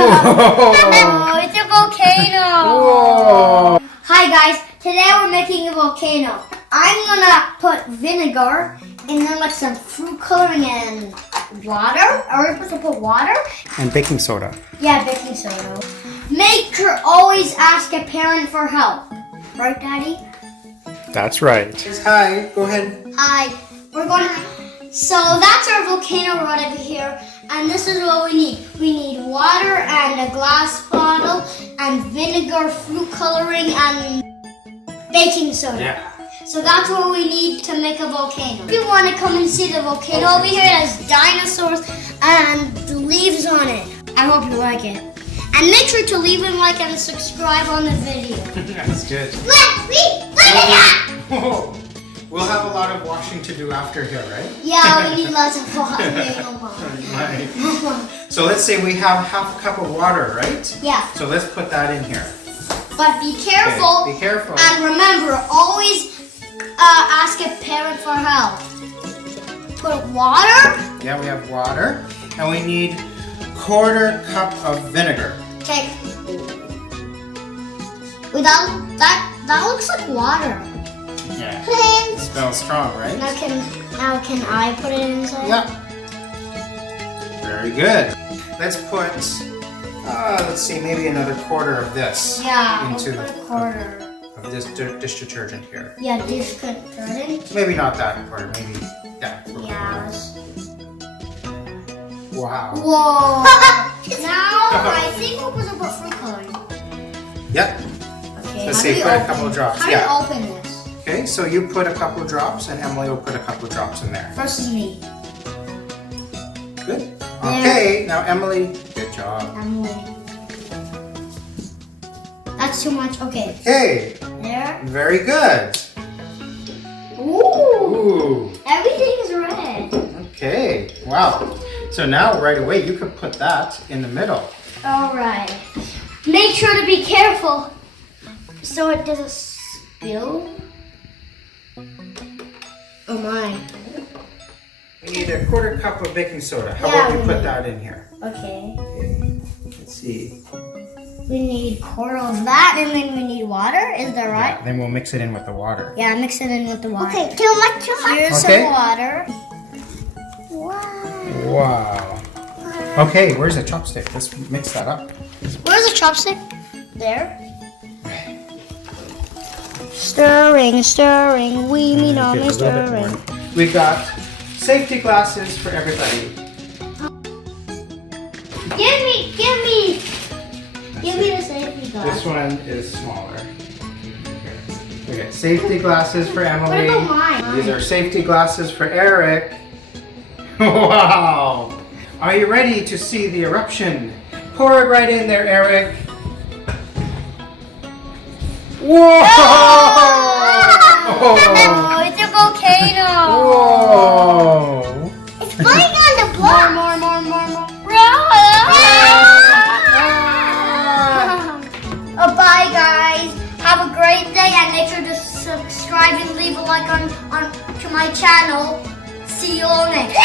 Oh, it's a volcano. Whoa. Hi guys, today we're making a volcano. I'm gonna put vinegar and then like some fruit coloring and water. Are we supposed to put water? And baking soda. Yeah, baking soda. Make sure always ask a parent for help. Right, Daddy? That's right. Hi, go ahead. Hi. We're gonna. So that's our volcano right over here, and this is what we need. We need water and a glass bottle and vinegar, fruit coloring, and baking soda. Yeah. So that's what we need to make a volcano. If you want to come and see the volcano over here, it has dinosaurs and leaves on it. I hope you like it. And make sure to leave a like and subscribe on the video. That's good. Look at that! Whoa. We'll have a lot of washing to do after here, right? Yeah, we need lots of water. Right. So let's say we have half a cup of water, right? Yeah, So let's put that in here. but be careful. Okay, be careful. And remember, always ask a parent for help. Put water. Yeah, we have water. And we need 1/4 cup of vinegar. Okay. Without that looks like water. Yeah. Thanks. Smells strong, right? Now can I put it inside? Yeah. Very good. Let's put, let's see, maybe another 1/4 of this Yeah, into we'll put a 1/4. of this dish detergent here. Yeah, dish detergent. Maybe not that 1/4, maybe that. Yeah. Wow. Whoa. Now I think we're supposed to put fruit coloring. Yep. Okay. Let's how see, do we put a open couple it? drops, How do yeah. you open this? Okay, so you put a couple drops and Emily will put a couple drops in there. First is me. Good. Okay, now Emily, good job. I'm waiting. That's too much. Okay. Okay, There. very good. Ooh. Ooh, Everything is red. okay, wow. So now right away you could put that in the middle. All right. Make sure to be careful so it doesn't spill. Oh my. We need a 1/4 cup of baking soda. How Yeah, about we we put need- that in here? Okay. Okay, let's see. We need 1/4 of that, and then we need water. Is that right? Yeah, then we'll mix it in with the water. Yeah, mix it in with the water. Okay, too much. Here's Okay. some water. Wow. Wow. Okay, where's the chopstick? Let's mix that up. Where's the chopstick? There. Stirring, stirring, we mean Give only it a little bit stirring. more. We got safety glasses for everybody. Give me the safety glass. This one is smaller. Okay, safety glasses for What Emily. about mine? These are safety glasses for Eric. Wow! Are you ready to see the eruption? Pour it right in there, Eric. Whoa! Oh, it's a volcano. Whoa! It's flying on the More, block. more. Oh, bye guys. Have a great day and make sure to subscribe and leave a like on to my channel. See you all next time.